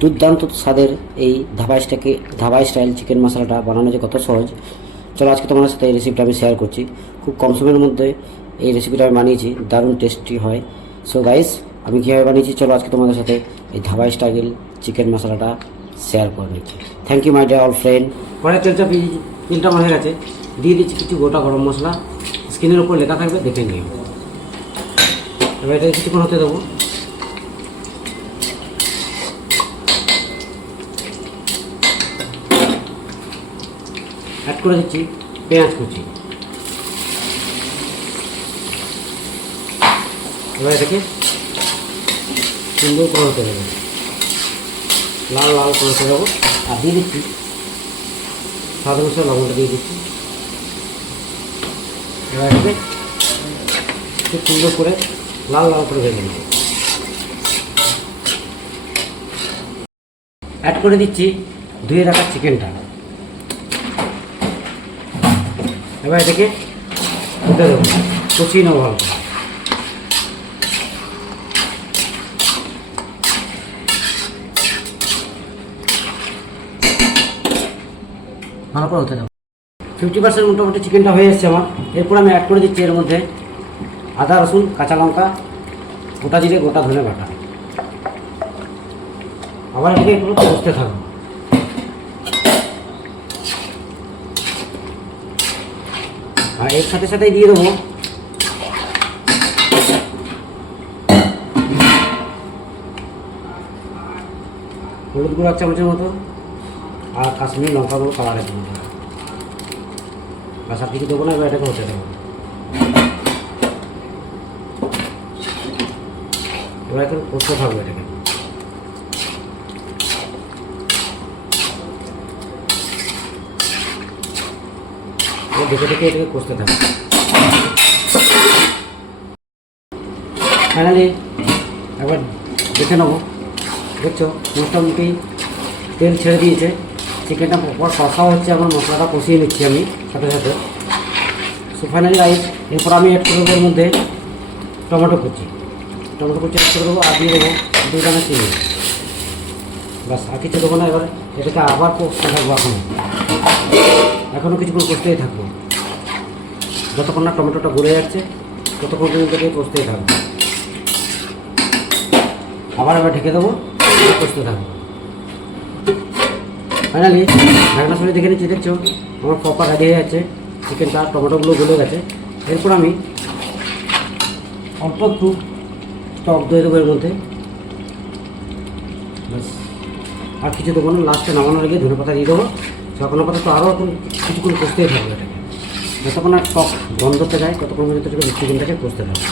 দুর্দান্ত স্বাদের এই ধাবাই স্টাইল চিকেন মশলাটা বানানো যে কত সহজ, চলো আজকে তোমাদের সাথে এই রেসিপিটা আমি শেয়ার করছি। খুব কম সময়ের মধ্যে এই রেসিপিটা আমি বানিয়েছি, দারুণ টেস্টি হয়। সো গাইস, আমি কীভাবে বানিয়েছি চলো আজকে তোমাদের সাথে এই ধাবাই স্টাইল চিকেন মশলাটা শেয়ার করে নিচ্ছি। Thank you my dear all friend. পরে তেলটা হয়ে গেছে, দিয়ে দিচ্ছি কিছু গোটা গরম মশলা, স্ক্রিনের উপর লেখা থাকবে দেখে নিও। এবার এটা কিছুক্ষণ হতে দেবো। অ্যাড করে দিচ্ছি পেঁয়াজ কুচি। এবার এটাকে সুন্দর করে হতে দেবো, লাল লাল করে হতে দেবো। আর দিয়ে দিচ্ছি স্বাদ অনুসারে লবণটা দিয়ে দিচ্ছি। এবার এটাকে খুব সুন্দর করে লাল লাল করে ভেজে নেব। অ্যাড করে দিচ্ছি ধুয়ে রাখা চিকেনটা। এবার এটাকে হতে দেবো, কষিয়ে নেবো ভালো করে। ভালো করে হতে দেবো। 50% মোটামুটি চিকেনটা হয়ে এসছে আমার। এরপর আমি অ্যাড করে দিচ্ছি এর মধ্যে আদা রসুন কাঁচা লঙ্কা, গোটা জিরে, গোটা ধনে বাটা। আবার এটাকে একটু কষতে থাকবো। আর এর সাথে সাথেই দিয়ে দেবো হলুদ গুঁড়ো 1 চামচের মতো, আর কাশ্মীরি লঙ্কা গুঁড়ো কালারের জন্য। বাস আর কিছু দেবো না। এবার এটাকে হতে দেবো। এবার এখন কষতে থাকবো এটাকে। দেখে দেখে এটাকে কষতে থাকবো। ফাইনালি একবার দেখে নেবো। দেখছো মোটামুটি তেল ছেড়ে দিয়েছে, চিকেনটা পর কষা হচ্ছে, আমার মশলাটা কষিয়ে নিচ্ছি আমি সাথে সাথে। So finally rice. এরপর আমি অ্যাড করে দেবো এর মধ্যে টমেটো কুচি অ্যাড করে দেবো, আর দিয়ে দেবো 2 দানা চিনি। বাস আর কিছু দেবো না। এবার এটাকে আবার কষতে থাকবো। এখনও কিছুক্ষণ কষতেই থাকবো, যতক্ষণ না টমেটোটা গলে যাচ্ছে ততক্ষণ পর্যন্ত কষতেই থাকবো। আবার ঢেকে দেবো, কষতে থাকবো। ফাইনালি ঢাকনা সরিয়ে দেখে নিচ্ছি। দেখছো আমার প্রপার রেডি হয়ে যাচ্ছে, চিকেনটা টমেটোগুলো গলে গেছে। এরপর আমি অল্প একটু টক দই দেবো এর মধ্যে। ব্যাস আর কিছু দেবো না। লাস্টে নামানোর আগে ধনে পাতা দিয়ে দেবো। ধনে পাতা তো আরও এখন কিছুক্ষণ কষতেই থাকবে এটাকে, যতক্ষণ আর টক গন্ধতে যায় ততক্ষণ পর্যন্ত চিকেনটাকে কষতে থাকবে।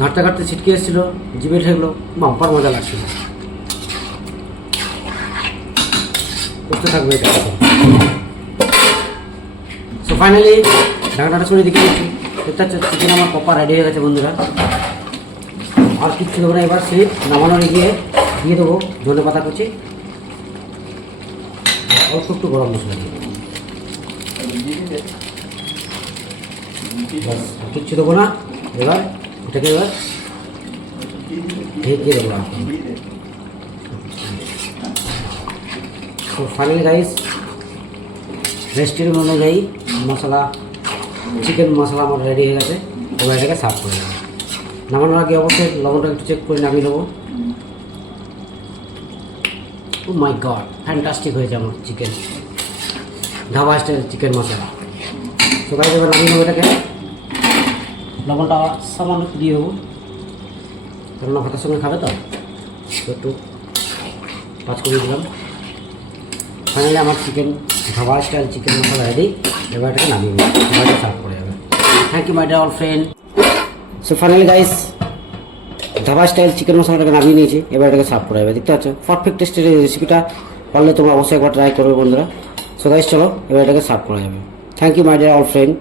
ঘাটতে ঘাটতে ছিটকে এসেছিলো, জিভে ঠেকলো, বাম্পার মজা লাগছিল। করতে থাকবে এটা। সো ফাইনালি ঢাকনাটা সরিয়ে দিকে দিচ্ছি। এটা চিকেন আমার প্রপার রেডি হয়ে গেছে বন্ধুরা। আর কিচ্ছু দেবো না। এবার সেই নামানোর গিয়ে দিয়ে দেবো ধনে পাতা কুচি, অল্প একটু গরম মশলা দিয়ে দেবো। বাস আর কিচ্ছু দেবো না। এবার এটাকে ঢেকে দেবো। তো ফাইনালি গাইস, রেস্টুরেন্ট অনুযায়ী মশলা চিকেন মশলা আমার রেডি হয়ে গেছে। এবার এটাকে সার্ভ করে দেবো। নামানোর আগে অবশ্যই লবণটা একটু চেক করে নামিয়ে নেবো। ও মাই গড, ফ্যান্টাস্টিক হয়েছে আমার চিকেন ধাবা স্টাইল চিকেন মশলা। তো গাইস এবার নামিয়ে নেবো এটাকে। লবণটা সামান্য একটু দিয়ে দেবো, কেননা ভাতের সঙ্গে খাবে তো একটু 5 করে দিলাম। ফাইনালি আমার chicken dhaba style chicken masala ready. এবার এটাকে নামিয়ে নেবো, এবার সার্ভ করে যাবে। Thank you my dear all friend. So finally guys, dhaba style chicken মশলাটাকে নামিয়ে নিয়েছি। এবার এটাকে সার্ভ করে যাবে। দেখতে পাচ্ছ পারফেক্ট টেস্টের এই রেসিপিটা, পারলে তোমরা অবশ্যই একবার ট্রাই করবে বন্ধুরা। সো গাইস চলো এবার এটাকে সার্ভ করা যাবে। Thank you my dear all friend.